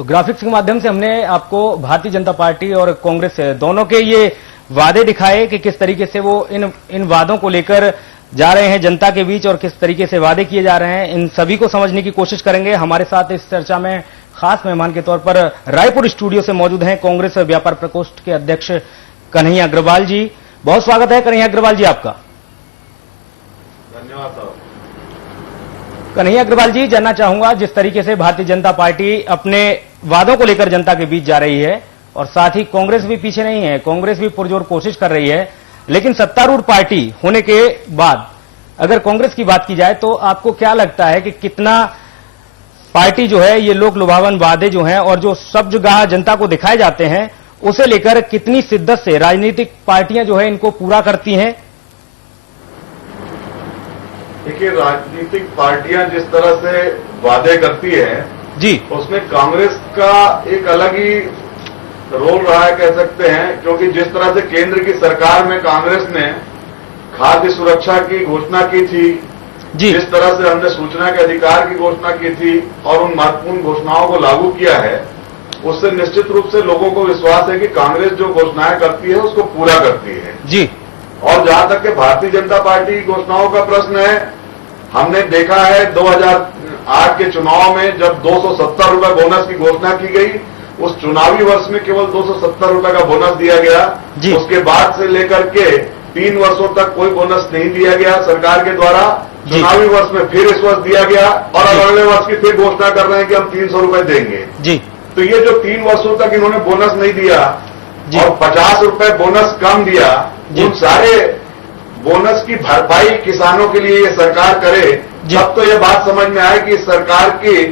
तो ग्राफिक्स के माध्यम से हमने आपको भारतीय जनता पार्टी और कांग्रेस दोनों के ये वादे दिखाए कि किस तरीके से वो इन वादों को लेकर जा रहे हैं जनता के बीच और किस तरीके से वादे किए जा रहे हैं। इन सभी को समझने की कोशिश करेंगे। हमारे साथ इस चर्चा में खास मेहमान के तौर पर रायपुर स्टूडियो से मौजूद हैं कांग्रेस व्यापार प्रकोष्ठ के अध्यक्ष कन्हैया अग्रवाल जी। बहुत स्वागत है कन्हैया अग्रवाल जी आपका। धन्यवाद साहब। कन्हैया अग्रवाल जी, जानना चाहूंगा जिस तरीके से भारतीय जनता पार्टी अपने वादों को लेकर जनता के बीच जा रही है और साथ ही कांग्रेस भी पीछे नहीं है, कांग्रेस भी पुरजोर कोशिश कर रही है, लेकिन सत्तारूढ़ पार्टी होने के बाद अगर कांग्रेस की बात की जाए तो आपको क्या लगता है कि कितना पार्टी जो है ये लोक लुभावन वादे जो हैं और जो सब जगह जनता को दिखाए जाते हैं उसे लेकर कितनी शिद्दत से राजनीतिक पार्टियां जो है इनको पूरा करती हैं? देखिए, राजनीतिक पार्टियां जिस तरह से वादे करती है जी, उसमें कांग्रेस का एक अलग ही रोल रहा है कह सकते हैं, क्योंकि जिस तरह से केंद्र की सरकार में कांग्रेस ने खाद्य सुरक्षा की घोषणा की थी जी, जिस तरह से हमने सूचना के अधिकार की घोषणा की थी और उन महत्वपूर्ण घोषणाओं को लागू किया है, उससे निश्चित रूप से लोगों को विश्वास है कि कांग्रेस जो घोषणाएं करती है उसको पूरा करती है जी। और जहां तक कि भारतीय जनता पार्टी की घोषणाओं का प्रश्न है, हमने देखा है 2008 के चुनाव में जब 270 रुपए बोनस की घोषणा की गई, उस चुनावी वर्ष में केवल 270 रुपए का बोनस दिया गया। उसके बाद से लेकर के 3 वर्षों तक कोई बोनस नहीं दिया गया सरकार के द्वारा। चुनावी वर्ष में फिर इस वर्ष दिया गया और अगले वर्ष की फिर घोषणा कर रहे हैं कि हम 300 रुपए देंगे जी। तो ये जो 3 वर्षों तक इन्होंने बोनस नहीं दिया और 50 रुपए बोनस कम दिया, उन सारे बोनस की भरपाई किसानों के लिए ये सरकार करे, तब तो ये बात समझ में आए कि सरकार की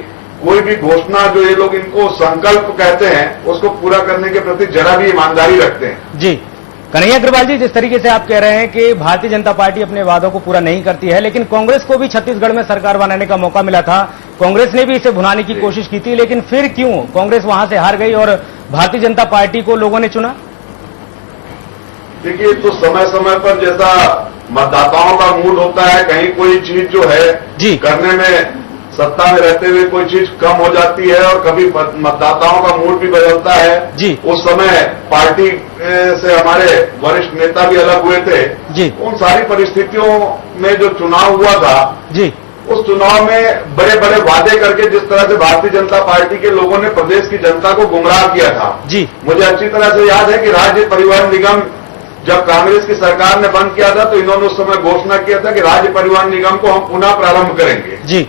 कोई भी घोषणा जो ये लोग इनको संकल्प कहते हैं उसको पूरा करने के प्रति जरा भी ईमानदारी रखते हैं। जी कन्हैया अग्रवाल जी, जिस तरीके से आप कह रहे हैं कि भारतीय जनता पार्टी अपने वादों को पूरा नहीं करती है, लेकिन कांग्रेस को भी छत्तीसगढ़ में सरकार बनाने का मौका मिला था, कांग्रेस ने भी इसे भुनाने की कोशिश की थी, लेकिन फिर क्यों कांग्रेस वहां से हार गई और भारतीय जनता पार्टी को लोगों ने चुना? देखिए, तो समय समय पर जैसा मतदाताओं का मूड होता है, कहीं कोई चीज जो है जी करने में सत्ता में रहते हुए कोई चीज कम हो जाती है और कभी मतदाताओं का मूड भी बदलता है जी। उस समय पार्टी से हमारे वरिष्ठ नेता भी अलग हुए थे जी। उन सारी परिस्थितियों में जो चुनाव हुआ था जी, उस चुनाव में बड़े बड़े वादे करके जिस तरह से भारतीय जनता पार्टी के लोगों ने प्रदेश की जनता को गुमराह किया था जी। मुझे अच्छी तरह से याद है कि राज्य परिवहन निगम जब कांग्रेस की सरकार ने बंद किया था तो इन्होंने उस समय घोषणा किया था कि राज्य परिवहन निगम को हम पुनः प्रारंभ करेंगे जी।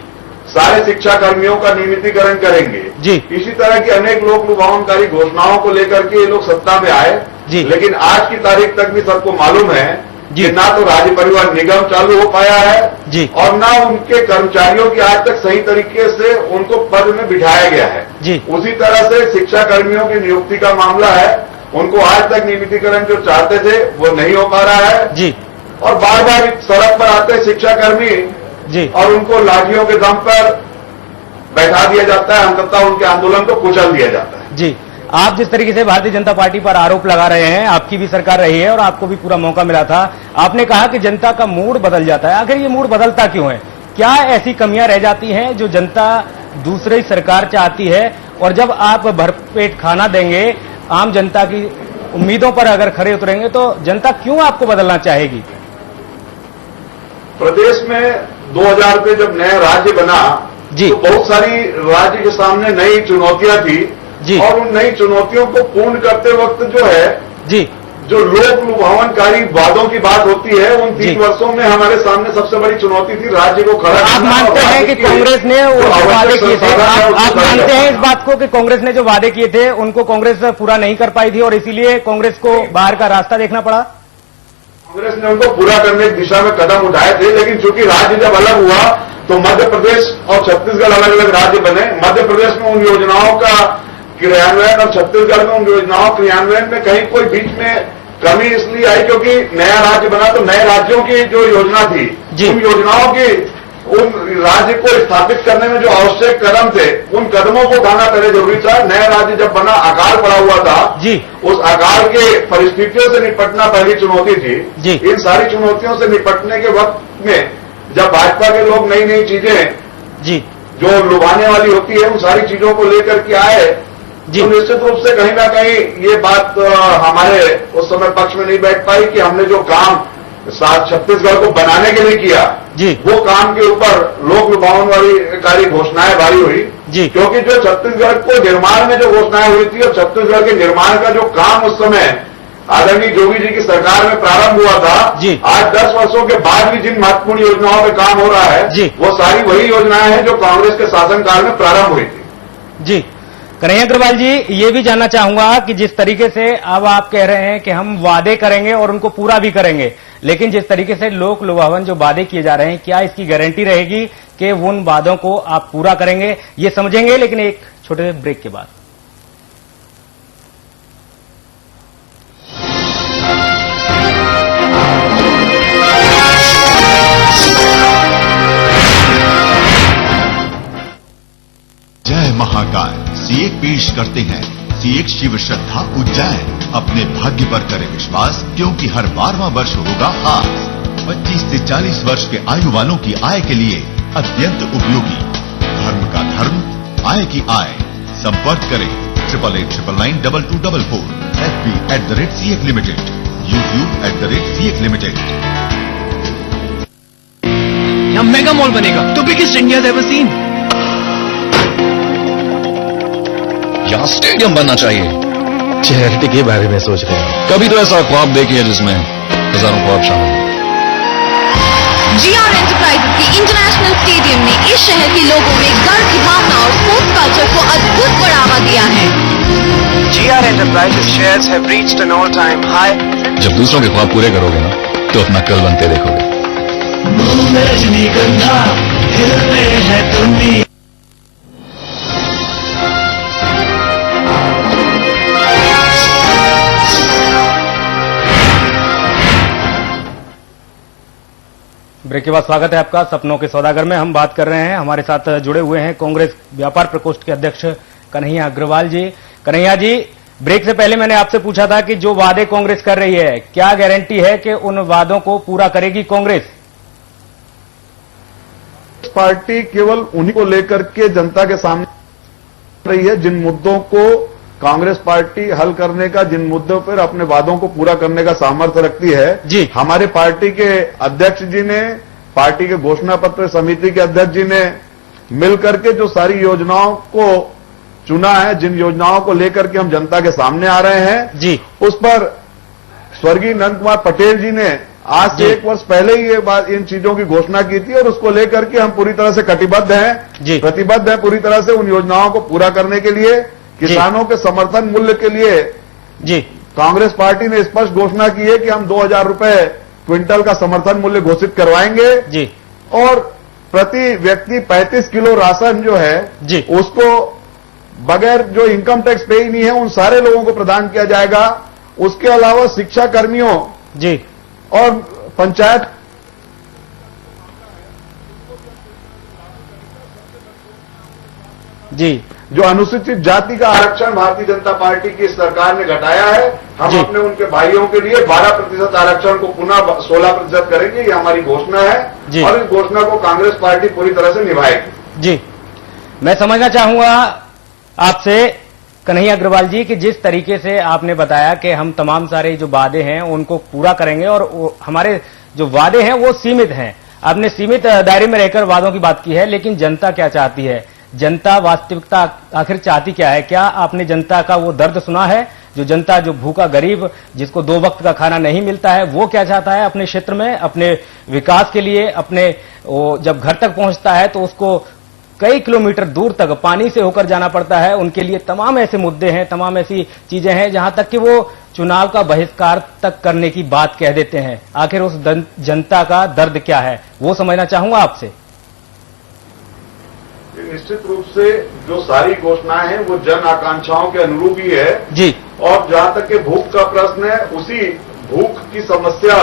सारे शिक्षा कर्मियों का नियमितीकरण करेंगे जी। इसी तरह की अनेक लोक लुभावनकारी घोषणाओं को लेकर के ये लोग सत्ता में आए जी। लेकिन आज की तारीख तक भी सबको मालूम है जी। कि ना तो राज्य परिवहन निगम चालू हो पाया है जी। और ना उनके कर्मचारियों की आज तक सही तरीके से उनको पद में बिठाया गया है जी। उसी तरह से शिक्षा कर्मियों की नियुक्ति का मामला है, उनको आज तक नियमितीकरण जो चाहते थे वो नहीं हो पा रहा है जी। और बार बार सड़क पर आते हैं शिक्षाकर्मी जी। और उनको लाठियों के दम पर बैठा दिया जाता है, अंततः उनके आंदोलन को कुचल दिया जाता है। जी, आप जिस तरीके से भारतीय जनता पार्टी पर आरोप लगा रहे हैं, आपकी भी सरकार रही है और आपको भी पूरा मौका मिला था, आपने कहा कि जनता का मूड बदल जाता है। आखिर ये मूड बदलता क्यों है? क्या ऐसी कमियां रह जाती हैं जो जनता दूसरी सरकार चाहती है और जब आप भरपेट खाना देंगे, आम जनता की उम्मीदों पर अगर खरे उतरेंगे तो जनता क्यों आपको बदलना चाहेगी? प्रदेश में 2000 पे जब नया राज्य बना जी। तो बहुत सारी राज्य के सामने नई चुनौतियां थी जी। और उन नई चुनौतियों को पूर्ण करते वक्त जो है जी, जो लोक लुभावनकारी वादों की बात होती है, उन 3 वर्षों में हमारे सामने सबसे बड़ी चुनौती थी राज्य को खड़ा आप करना। मानते हैं कि कांग्रेस ने वो वादे किए थे, आप मानते हैं इस बात को कि कांग्रेस ने जो वादे किए थे उनको कांग्रेस पूरा नहीं कर पाई थी और इसीलिए कांग्रेस को बाहर का रास्ता देखना पड़ा? कांग्रेस ने उनको पूरा करने की दिशा में कदम उठाए थे, लेकिन चूंकि राज्य जब अलग हुआ तो मध्य प्रदेश और छत्तीसगढ़ अलग अलग राज्य बने। मध्य प्रदेश में उन योजनाओं का क्रियान्वयन और छत्तीसगढ़ में उन योजनाओं क्रियान्वयन में कहीं कोई बीच में कमी इसलिए आई क्योंकि नया राज्य बना तो नए राज्यों की जो योजना थी उन योजनाओं की उन राज्य को स्थापित करने में जो आवश्यक कदम थे उन कदमों को उठाना पहले जरूरी था। नया राज्य जब बना, आकार पड़ा हुआ था जी। उस आकार के परिस्थितियों से निपटना पहली चुनौती थी जी। इन सारी चुनौतियों से निपटने के वक्त में जब भाजपा के लोग नई नई चीजें जी जो लुभाने वाली होती है उन सारी चीजों को लेकर के आए जी। तो निश्चित रूप से कहीं ना कहीं ये बात हमारे उस समय पक्ष में नहीं बैठ पाई कि हमने जो काम छत्तीसगढ़ को बनाने के लिए किया जी। वो काम के ऊपर लोक लुभावन वाली घोषणाएं भारी हुई जी। क्योंकि जो छत्तीसगढ़ को निर्माण में जो घोषणाएं हुई थी और छत्तीसगढ़ के निर्माण का जो काम उस समय आदरणीय योगी जी की सरकार में प्रारंभ हुआ था, जी। आज 10 वर्षों के बाद भी जिन महत्वपूर्ण योजनाओं पे काम हो रहा है जी। वो सारी वही योजनाएं हैं जो कांग्रेस के शासनकाल में प्रारंभ हुई थी। जी कन्हैया अग्रवाल जी, ये भी जानना चाहूंगा कि जिस तरीके से अब आप कह रहे हैं कि हम वादे करेंगे और उनको पूरा भी करेंगे, लेकिन जिस तरीके से लोक लुभावन जो वादे किए जा रहे हैं, क्या इसकी गारंटी रहेगी कि उन वादों को आप पूरा करेंगे? ये समझेंगे, लेकिन एक छोटे से ब्रेक के बाद। जय महाकाल सीएक पेश करते हैं सीएक शिव श्रद्धा उज्जैन। अपने भाग्य पर करें विश्वास, क्योंकि हर 12वां वर्ष होगा खास। 25 से 40 वर्ष के आयु वालों की आय के लिए अत्यंत उपयोगी। धर्म का धर्म, आय की आय। संपर्क करें 8889922244, FB @CX Limited, YouTube @CX Limited। यहाँ मेगा मॉल बनेगा, तो बिगेस्ट इंडिया एवर सीन। यहाँ स्टेडियम बनना चाहिए। चैरिटी के बारे में सोच रहे हैं? कभी तो ऐसा ख्वाब देखिए जिसमें हजारों ख्वाब शामिल। GR एंटरप्राइजेज के इंटरनेशनल स्टेडियम ने इस शहर के लोगों में गर्व की भावना और स्पोर्ट्स कल्चर को अद्भुत बढ़ावा दिया है। GR Enterprises shares have reached an all-time high. जब दूसरों के ख्वाब पूरे करोगे ना, तो अपना कल बनते देखोगे। ब्रेक के बाद स्वागत है आपका सपनों के सौदागर में। हम बात कर रहे हैं, हमारे साथ जुड़े हुए हैं कांग्रेस व्यापार प्रकोष्ठ के अध्यक्ष कन्हैया अग्रवाल जी। कन्हैया जी, ब्रेक से पहले मैंने आपसे पूछा था कि जो वादे कांग्रेस कर रही है, क्या गारंटी है कि उन वादों को पूरा करेगी कांग्रेस? पार्टी केवल उन्हीं को लेकर के जनता के सामने रही है जिन मुद्दों को कांग्रेस पार्टी हल करने का, जिन मुद्दों पर अपने वादों को पूरा करने का सामर्थ्य रखती है। जी। हमारे पार्टी के अध्यक्ष जी ने, पार्टी के घोषणा पत्र समिति के अध्यक्ष जी ने मिलकर के जो सारी योजनाओं को चुना है, जिन योजनाओं को लेकर के हम जनता के सामने आ रहे हैं, जी, उस पर स्वर्गीय नंद कुमार पटेल जी ने आज से 1 वर्ष पहले ही ये बात, इन चीजों की घोषणा की थी और उसको लेकर के हम पूरी तरह से कटिबद्ध हैं। जी। प्रतिबद्ध हैं पूरी तरह से उन योजनाओं को पूरा करने के लिए। किसानों के समर्थन मूल्य के लिए जी, कांग्रेस पार्टी ने स्पष्ट घोषणा की है कि हम 2000 रुपए क्विंटल का समर्थन मूल्य घोषित करवाएंगे। जी। और प्रति व्यक्ति 35 किलो राशन जो है, जी, उसको बगैर जो इनकम टैक्स पे ही नहीं है उन सारे लोगों को प्रदान किया जाएगा। उसके अलावा शिक्षा कर्मियों, जी, और पंचायत जी, जो अनुसूचित जाति का आरक्षण भारतीय जनता पार्टी की सरकार ने घटाया है, हम जी। अपने उनके भाइयों के लिए 12% आरक्षण को पुनः 16% करेंगे। ये हमारी घोषणा जी। है और इस घोषणा को कांग्रेस पार्टी पूरी तरह से निभाएगी। जी, मैं समझना चाहूंगा आपसे कन्हैया अग्रवाल जी कि जिस तरीके से आपने बताया कि हम तमाम सारे जो वादे हैं उनको पूरा करेंगे और हमारे जो वादे हैं वो सीमित हैं। आपने सीमित दायरे में रहकर वादों की बात की है, लेकिन जनता क्या चाहती है? जनता वास्तविकता आखिर चाहती क्या है? क्या आपने जनता का वो दर्द सुना है? जो जनता, जो भूखा गरीब, जिसको 2 वक्त का खाना नहीं मिलता है, वो क्या चाहता है अपने क्षेत्र में, अपने विकास के लिए? अपने वो जब घर तक पहुंचता है तो उसको कई किलोमीटर दूर तक पानी से होकर जाना पड़ता है। उनके लिए तमाम ऐसे मुद्दे हैं, तमाम ऐसी चीजें हैं जहां तक कि वो चुनाव का बहिष्कार तक करने की बात कह देते हैं। आखिर उस जनता का दर्द क्या है, वो समझना चाहूंगा आपसे। निश्चित रूप से जो सारी घोषणाएं हैं वो जन आकांक्षाओं के अनुरूप ही है। जी। और जहां तक कि भूख का प्रश्न है, उसी भूख की समस्या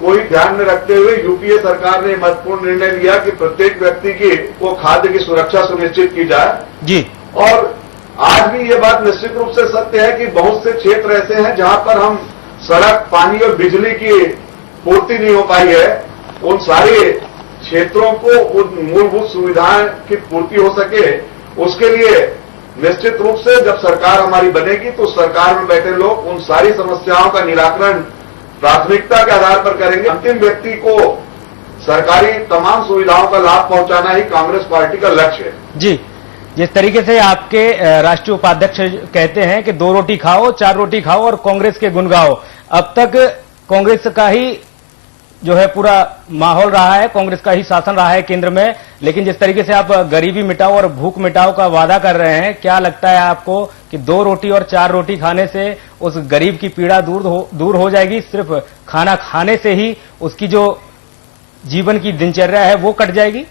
को ही ध्यान में रखते हुए यूपीए सरकार ने महत्वपूर्ण निर्णय लिया कि प्रत्येक व्यक्ति को खाद्य की सुरक्षा सुनिश्चित की जाए। जी। और आज भी ये बात निश्चित रूप से सत्य है कि बहुत से क्षेत्र ऐसे हैं जहां पर हम सड़क, पानी और बिजली की पूर्ति नहीं हो पाई है। उन सारे क्षेत्रों को उन मूलभूत सुविधाएं की पूर्ति हो सके, उसके लिए निश्चित रूप से जब सरकार हमारी बनेगी तो सरकार में बैठे लोग उन सारी समस्याओं का निराकरण प्राथमिकता के आधार पर करेंगे। अंतिम व्यक्ति को सरकारी तमाम सुविधाओं का लाभ पहुंचाना ही कांग्रेस पार्टी का लक्ष्य है। जी, जिस तरीके से आपके राष्ट्रीय उपाध्यक्ष कहते हैं कि 2 रोटी खाओ 4 रोटी खाओ और कांग्रेस के गुण गाओ, अब तक कांग्रेस का ही जो है पूरा माहौल रहा है, कांग्रेस का ही शासन रहा है केंद्र में। लेकिन जिस तरीके से आप गरीबी मिटाओ और भूख मिटाओ का वादा कर रहे हैं, क्या लगता है आपको कि 2 रोटी और 4 रोटी खाने से उस गरीब की पीड़ा दूर हो जाएगी? सिर्फ खाना खाने से ही उसकी जो जीवन की दिनचर्या है वो कट जाएगी?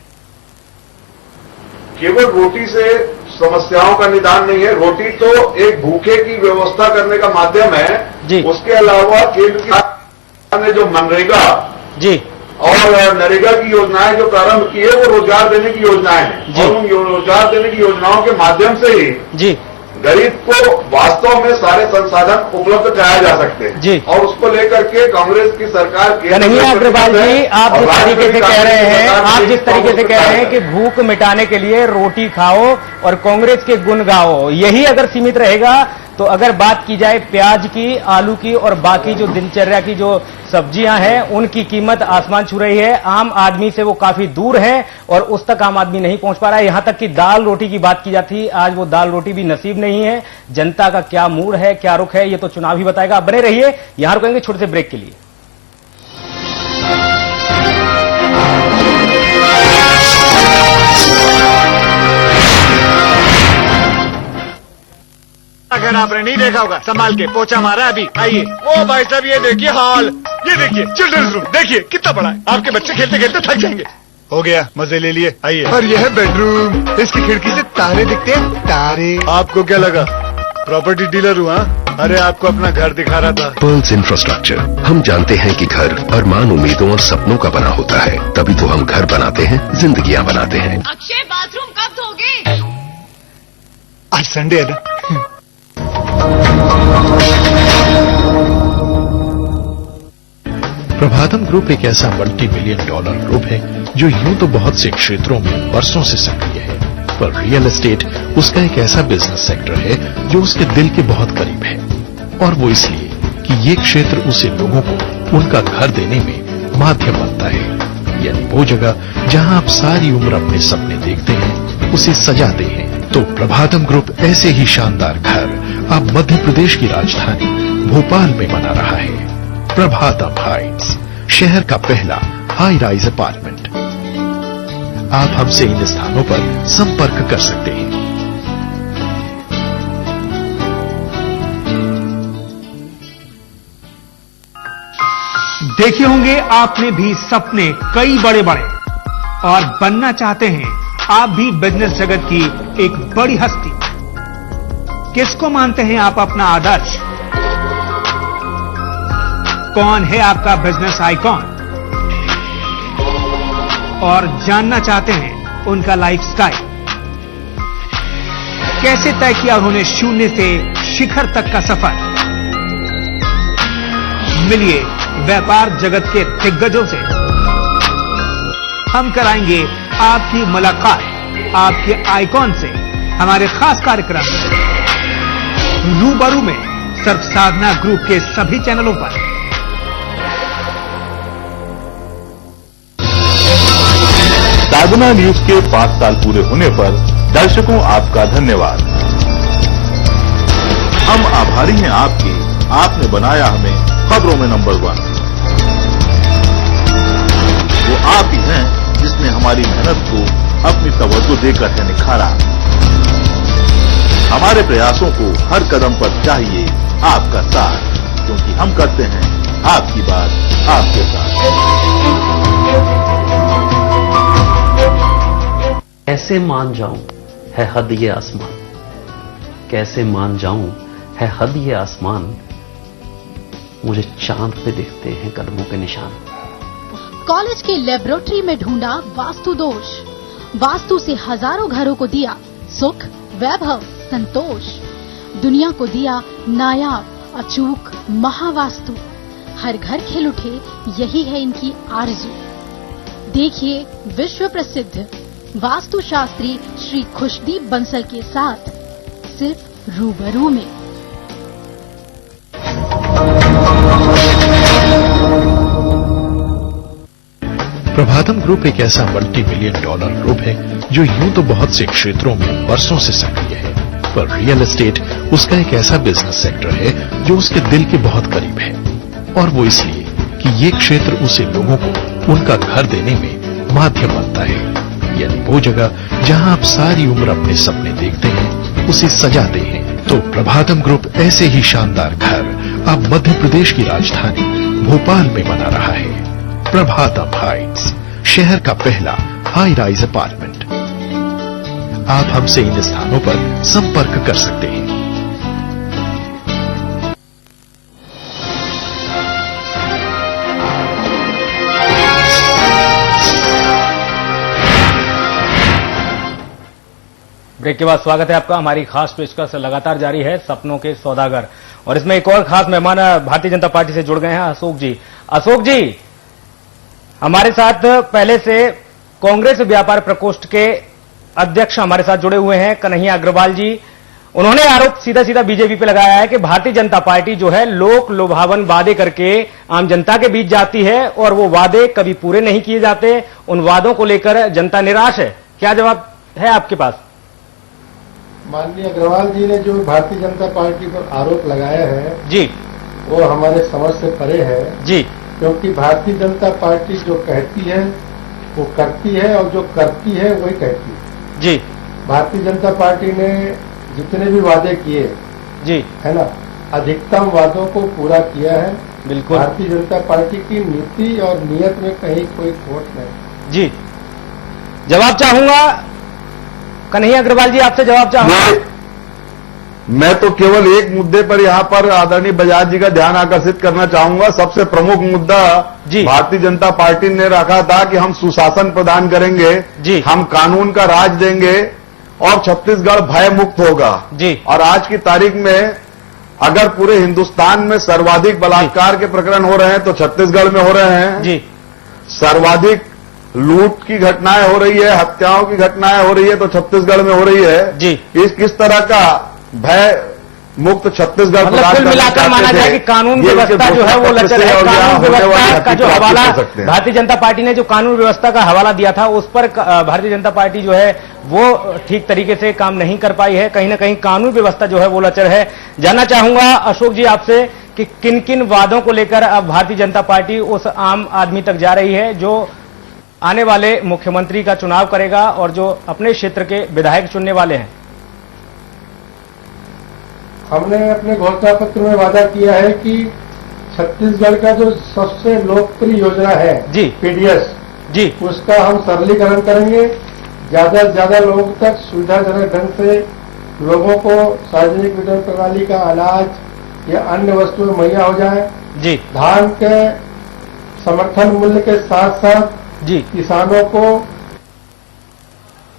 केवल रोटी से समस्याओं का निदान नहीं है। रोटी तो एक भूखे की व्यवस्था करने का माध्यम है जी। उसके अलावा केंद्र की सरकार ने जो मनरेगा जी और नरेगा की योजनाएं जो प्रारंभ की है वो रोजगार देने की योजनाएं हैं और उन रोजगार देने की योजनाओं के माध्यम से ही जी गरीब को वास्तव में सारे संसाधन उपलब्ध कराए जा सकते हैं जी। और उसको लेकर के कांग्रेस की सरकार कन्हैया अग्रवाल जी, आप जिस तरीके से कह रहे हैं कि भूख मिटाने के लिए रोटी खाओ और कांग्रेस के गुण गाओ, यही अगर सीमित रहेगा तो अगर बात की जाए प्याज की, आलू की और बाकी जो दिनचर्या की जो सब्जियां हैं उनकी कीमत आसमान छू रही है। आम आदमी से वो काफी दूर है और उस तक आम आदमी नहीं पहुंच पा रहा है। यहां तक कि दाल रोटी की बात की जाती, आज वो दाल रोटी भी नसीब नहीं है। जनता का क्या मूड है, क्या रुख है, ये तो चुनाव ही बताएगा। बने रहिए, यहां रुकेंगे छोटे से ब्रेक के लिए। अगर आपने नहीं देखा होगा संभाल के पोछा मारा अभी। आइए ओ भाई साहब, ये देखिए हॉल, ये देखिए चिल्ड्रंस रूम, देखिए कितना बड़ा है। आपके बच्चे खेलते खेलते थक जाएंगे। हो गया, मजे ले लिए। आइए। और यह है बेडरूम, इसकी खिड़की से तारे दिखते हैं, तारे। आपको क्या लगा प्रॉपर्टी डीलर हुआ? अरे आपको अपना घर दिखा रहा था। Pearls infrastructure. हम जानते हैं कि घर अरमान, उम्मीदों और सपनों का बना होता है, तभी तो हम घर बनाते हैं, जिंदगियां बनाते हैं। अक्षय, बाथरूम कब धोगे? आज संडे है ना। प्रभातम ग्रुप एक ऐसा $multi-million ग्रुप है जो यूं तो बहुत से क्षेत्रों में वर्षों से सक्रिय है, पर रियल एस्टेट उसका एक ऐसा बिजनेस सेक्टर है जो उसके दिल के बहुत करीब है। और वो इसलिए कि ये क्षेत्र उसे लोगों को उनका घर देने में माध्यम बनता है, यानी वो जगह जहां आप सारी उम्र अपने सपने देखते हैं, उसे सजाते हैं। तो प्रभातम ग्रुप ऐसे ही शानदार घर अब मध्य प्रदेश की राजधानी भोपाल में बना रहा है। प्रभातम हाइट्स, शहर का पहला हाई राइज अपार्टमेंट। आप हमसे इन स्थानों पर संपर्क कर सकते हैं। देखे होंगे आपने भी सपने कई बड़े बड़े और बनना चाहते हैं आप भी बिजनेस जगत की एक बड़ी हस्ती। किसको मानते हैं आप अपना आदर्श? कौन है आपका बिजनेस आइकॉन? और जानना चाहते हैं उनका लाइफस्टाइल। कैसे तय किया उन्होंने शून्य से शिखर तक का सफर? मिलिए व्यापार जगत के दिग्गजों से। हम कराएंगे आपकी मुलाकात आपके आइकॉन से हमारे खास कार्यक्रम रूबरू में, सर्व साधना ग्रुप के सभी चैनलों पर। साधना न्यूज के 5 साल पूरे होने पर दर्शकों आपका धन्यवाद। हम आभारी हैं आपके, आपने बनाया हमें खबरों में नंबर 1। वो आप ही हैं जिसने हमारी मेहनत को अपनी तवज्जो देकर है निखारा। हमारे प्रयासों को हर कदम पर चाहिए आपका साथ, क्योंकि हम करते हैं आपकी बात आपके साथ। कैसे मान जाऊं है हद ये आसमान, कैसे मान जाऊं है हद ये आसमान, मुझे चांद पे दिखते हैं कदमों के निशान। कॉलेज की लेबोरेटरी में ढूंढा वास्तु दोष, वास्तु से हजारों घरों को दिया सुख, वैभव, संतोष। दुनिया को दिया नायाब, अचूक महावास्तु। हर घर खिल उठे, यही है इनकी आरज़ू। देखिए विश्व प्रसिद्ध वास्तु शास्त्री श्री खुशदीप बंसल के साथ सिर्फ रूबरू में। प्रभातम ग्रुप एक ऐसा मल्टी मिलियन डॉलर ग्रुप है जो यूं तो बहुत से क्षेत्रों में वर्षों से सक्रिय है, पर रियल एस्टेट उसका एक ऐसा बिजनेस सेक्टर है जो उसके दिल के बहुत करीब है। और वो इसलिए कि ये क्षेत्र उसे लोगों को उनका घर देने में माध्यम बनता है, यानी वो जगह जहां आप सारी उम्र अपने सपने देखते हैं, उसे सजाते हैं। तो प्रभातम ग्रुप ऐसे ही शानदार घर अब मध्य प्रदेश की राजधानी भोपाल में बना रहा है। प्रभातम हाइट्स, शहर का पहला हाई राइज अपार्टमेंट। आप हमसे इन स्थानों पर संपर्क कर सकते हैं। ब्रेक के बाद स्वागत है आपका। हमारी खास पेशकश लगातार जारी है, सपनों के सौदागर, और इसमें एक और खास मेहमान भारतीय जनता पार्टी से जुड़ गए हैं, अशोक जी। अशोक जी, हमारे साथ पहले से कांग्रेस व्यापार प्रकोष्ठ के अध्यक्ष हमारे साथ जुड़े हुए हैं, कन्हैया अग्रवाल जी। उन्होंने आरोप सीधा सीधा बीजेपी पे लगाया है कि भारतीय जनता पार्टी जो है लोक लुभावन वादे करके आम जनता के बीच जाती है और वो वादे कभी पूरे नहीं किए जाते। उन वादों को लेकर जनता निराश है। क्या जवाब है आपके पास? माननीय अग्रवाल जी ने जो भारतीय जनता पार्टी पर आरोप लगाया है जी, वो हमारे समझ से परे है जी, क्योंकि भारतीय जनता पार्टी जो कहती है वो करती है और जो करती है वही कहती है जी। भारतीय जनता पार्टी ने जितने भी वादे किए जी, है ना, अधिकतम वादों को पूरा किया है। बिल्कुल। भारतीय जनता पार्टी की नीति और नियत में कहीं कोई खोट नहीं। जी, जवाब चाहूंगा कन्हैया अग्रवाल जी, आपसे जवाब चाहूंगा। मैं तो केवल एक मुद्दे पर यहाँ पर आदरणीय बजाज जी का ध्यान आकर्षित करना चाहूंगा। सबसे प्रमुख मुद्दा भारतीय जनता पार्टी ने रखा था कि हम सुशासन प्रदान करेंगे जी, हम कानून का राज देंगे और छत्तीसगढ़ भय मुक्त होगा जी। और आज की तारीख में अगर पूरे हिंदुस्तान में सर्वाधिक बलात्कार के प्रकरण हो रहे हैं तो छत्तीसगढ़ में हो रहे हैं जी। सर्वाधिक लूट की घटनाएं हो रही है, हत्याओं की घटनाएं हो रही है तो छत्तीसगढ़ में हो रही है जी। किस तरह का भय मुक्त छत्तीसगढ़ मतलब कुल मिलाकर माना जाए कि कानून व्यवस्था जो है वो लचर है। कानून व्यवस्था का जो हवाला भारतीय जनता पार्टी ने जो कानून व्यवस्था का हवाला दिया था उस पर भारतीय जनता पार्टी जो है वो ठीक तरीके से काम नहीं कर पाई है। कहीं ना कहीं कानून व्यवस्था जो है वो लचर है। जानना चाहूंगा अशोक जी आपसे कि किन किन वादों को लेकर अब भारतीय जनता पार्टी उस आम आदमी तक जा रही है जो आने वाले मुख्यमंत्री का चुनाव करेगा और जो अपने क्षेत्र के विधायक चुनने वाले हैं। हमने अपने घोषणा पत्र में वादा किया है कि छत्तीसगढ़ का जो सबसे लोकप्रिय योजना है जी, पीडीएस जी, उसका हम सरलीकरण करेंगे। ज्यादा से ज्यादा लोगों तक सुविधाजनक ढंग से लोगों को सार्वजनिक वितरण प्रणाली का अनाज या अन्य वस्तुएं मुहैया हो जाए जी। धान के समर्थन मूल्य के साथ साथ जी किसानों को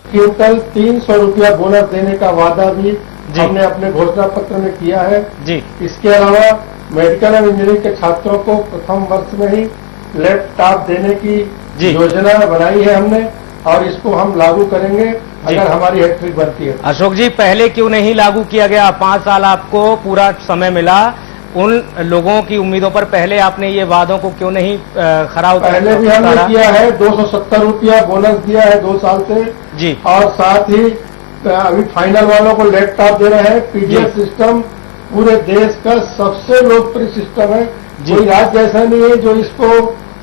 क्विंटल 300 रुपया बोनस देने का वादा भी हमने अपने घोषणा पत्र में किया है जी। इसके अलावा मेडिकल और इंजीनियरिंग के छात्रों को प्रथम वर्ष में ही लैपटॉप देने की योजना बनाई है हमने और इसको हम लागू करेंगे अगर हमारी हैट्रिक बनती है। अशोक जी, पहले क्यों नहीं लागू किया गया? 5 साल आपको पूरा समय मिला, उन लोगों की उम्मीदों पर पहले आपने ये वादों को क्यों नहीं खरा उतारा? पहले भी हमने किया है, 270 रुपया बोनस दिया है 2 साल से जी। और साथ ही अभी फाइनल वालों को लैपटॉप दे रहे हैं। पीडीएस सिस्टम पूरे देश का सबसे लोकप्रिय सिस्टम है। कोई राज्य ऐसा नहीं है जो इसको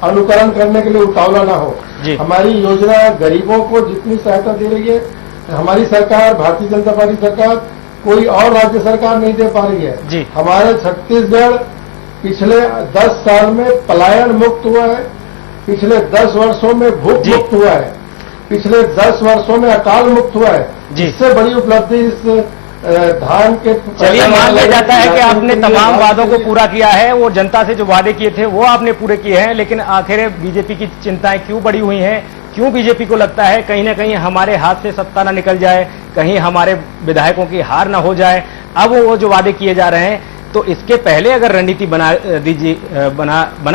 अनुकरण करने के लिए उतावला ना हो। हमारी योजना गरीबों को जितनी सहायता दे रही है हमारी सरकार, भारतीय जनता पार्टी सरकार, कोई और राज्य सरकार नहीं दे पा रही है। हमारे छत्तीसगढ़ पिछले 10 साल में पलायन मुक्त हुआ है, पिछले 10 वर्षों में भूख मुक्त हुआ है, पिछले 10 वर्षों में अकाल मुक्त हुआ है। इससे बड़ी उपलब्धि इस धान के चलिए मान लिया जाता है कि आपने तमाम वादों को पूरा किया है। वो जनता से जो वादे किए थे वो आपने पूरे किए हैं, लेकिन आखिर बीजेपी की चिंताएं क्यों बढ़ी हुई हैं? क्यों बीजेपी को लगता है कहीं ना कहीं हमारे हाथ से सत्ता न निकल जाए, कहीं हमारे विधायकों की हार न हो जाए? अब वो जो वादे किए जा रहे हैं, तो इसके पहले अगर रणनीति बनाई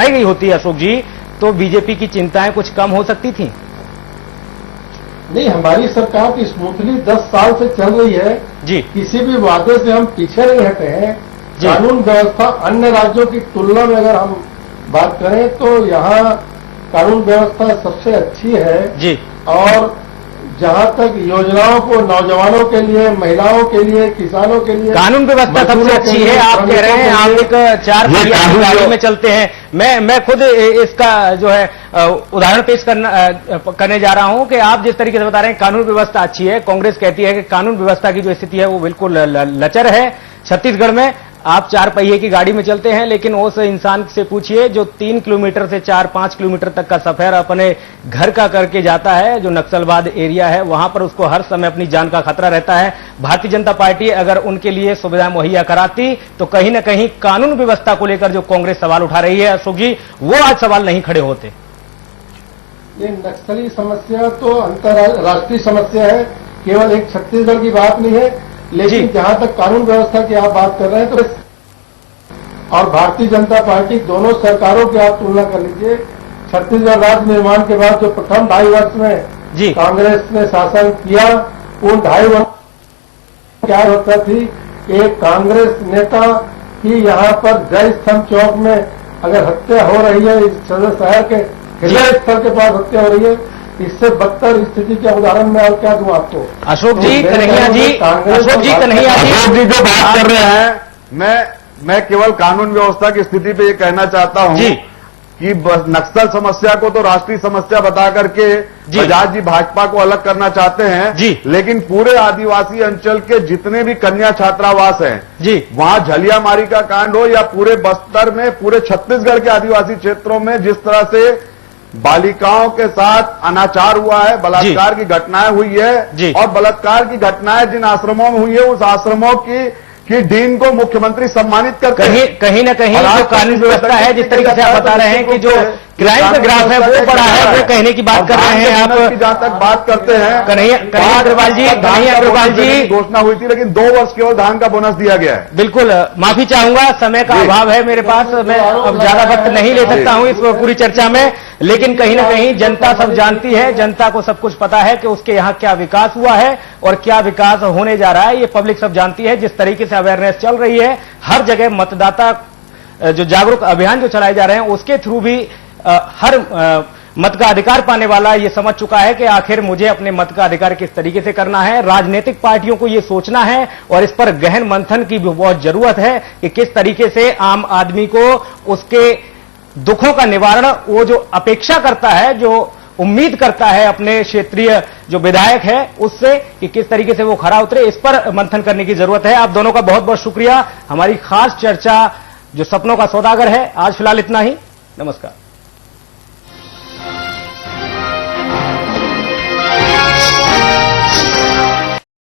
गई होती अशोक जी, तो बीजेपी की चिंताएं कुछ कम हो सकती थी। नहीं, हमारी सरकार की स्मूथली 10 साल से चल रही है जी। किसी भी वादे से हम पीछे नहीं हटे हैं। कानून व्यवस्था अन्य राज्यों की तुलना में अगर हम बात करें तो यहाँ कानून व्यवस्था सबसे अच्छी है जी। और जहाँ तक योजनाओं को नौजवानों के लिए, महिलाओं के लिए, किसानों के लिए कानून व्यवस्था सबसे अच्छी है। आप कह रहे हैं आप एक 4 पहिया की गाड़ी में चलते हैं। मैं खुद इसका जो है उदाहरण पेश करने जा रहा हूं कि आप जिस तरीके से बता रहे हैं कानून व्यवस्था अच्छी है। कांग्रेस कहती है कि कानून व्यवस्था की जो स्थिति है वो बिल्कुल लचर है। छत्तीसगढ़ में आप 4 पहिए की गाड़ी में चलते हैं, लेकिन उस इंसान से पूछिए जो 3 किलोमीटर से 4-5 किलोमीटर तक का सफर अपने घर का करके जाता है, जो नक्सलवाद एरिया है वहां पर उसको हर समय अपनी जान का खतरा रहता है। भारतीय जनता पार्टी अगर उनके लिए सुविधा मुहैया कराती तो कहीं न कहीं कानून व्यवस्था को लेकर जो कांग्रेस सवाल उठा रही है अशोक जी, वो आज सवाल नहीं खड़े होते। ये नक्सली समस्या तो अंतर्राष्ट्रीय समस्या है, केवल एक छत्तीसगढ़ की बात नहीं है। लेकिन जहां तक कानून व्यवस्था की आप बात कर रहे हैं तो और भारतीय जनता पार्टी दोनों सरकारों की आप तुलना कर लीजिए। छत्तीसगढ़ राज्य निर्माण के बाद जो प्रथम 2.5 वर्ष में कांग्रेस ने शासन किया, उन 2.5 वर्ष क्या होता थी, एक कांग्रेस नेता की यहाँ पर जय स्तंभ चौक में अगर हत्या हो रही है, इस शहर के हृदय स्थल के पास हत्या हो रही है, इससे बदतर स्थिति के उदाहरण में और क्या दूं आपको। अशोक जी कन्हैया जी, अशोक जी कन्हैया जी जो बात कर रहे हैं, मैं केवल कानून व्यवस्था की स्थिति पे ये कहना चाहता हूं कि नक्सल समस्या को तो राष्ट्रीय समस्या बता करके बजाज जी भाजपा को अलग करना चाहते हैं, लेकिन पूरे आदिवासी अंचल के जितने भी कन्या छात्रावास हैं वहां झलियामारी का कांड हो या पूरे बस्तर में, पूरे छत्तीसगढ़ के आदिवासी क्षेत्रों में जिस तरह से बालिकाओं के साथ अनाचार हुआ है, बलात्कार की घटनाएं हुई है और बलात्कार की घटनाएं जिन आश्रमों में हुई है उस आश्रमों की डीन को मुख्यमंत्री सम्मानित करते हैं। कहीं न कहीं जो कानून व्यवस्था है, जिस तरीके से आप बता रहे हैं कि जो क्राइम का ग्राफ है वो बड़ा है, वो कहने की बात कर रहे हैं आप। जहां तक बात करते हैं कन्हैया अग्रवाल जी घोषणा हुई थी, लेकिन 2 वर्ष केवल धान का बोनस दिया गया है। बिल्कुल, माफी चाहूंगा, समय का अभाव है मेरे पास, मैं अब ज्यादा वक्त नहीं ले सकता हूं इस पूरी चर्चा में। लेकिन कहीं न कहीं जनता सब जानती है, जनता को सब कुछ पता है कि उसके यहाँ क्या विकास हुआ है और क्या विकास होने जा रहा है, ये पब्लिक सब जानती है। जिस तरीके से अवेयरनेस चल रही है, हर जगह मतदाता जो जागरूक अभियान जो चलाए जा रहे हैं उसके थ्रू भी हर मत का अधिकार पाने वाला ये समझ चुका है कि आखिर मुझे अपने मत का अधिकार किस तरीके से करना है। राजनीतिक पार्टियों को ये सोचना है और इस पर गहन मंथन की भी बहुत जरूरत है कि किस तरीके से आम आदमी को उसके दुखों का निवारण, वो जो अपेक्षा करता है, जो उम्मीद करता है अपने क्षेत्रीय जो विधायक है उससे, कि किस तरीके से वो खरा उतरे, इस पर मंथन करने की जरूरत है। आप दोनों का बहुत बहुत शुक्रिया। हमारी खास चर्चा जो सपनों का सौदागर है, आज फिलहाल इतना ही। नमस्कार।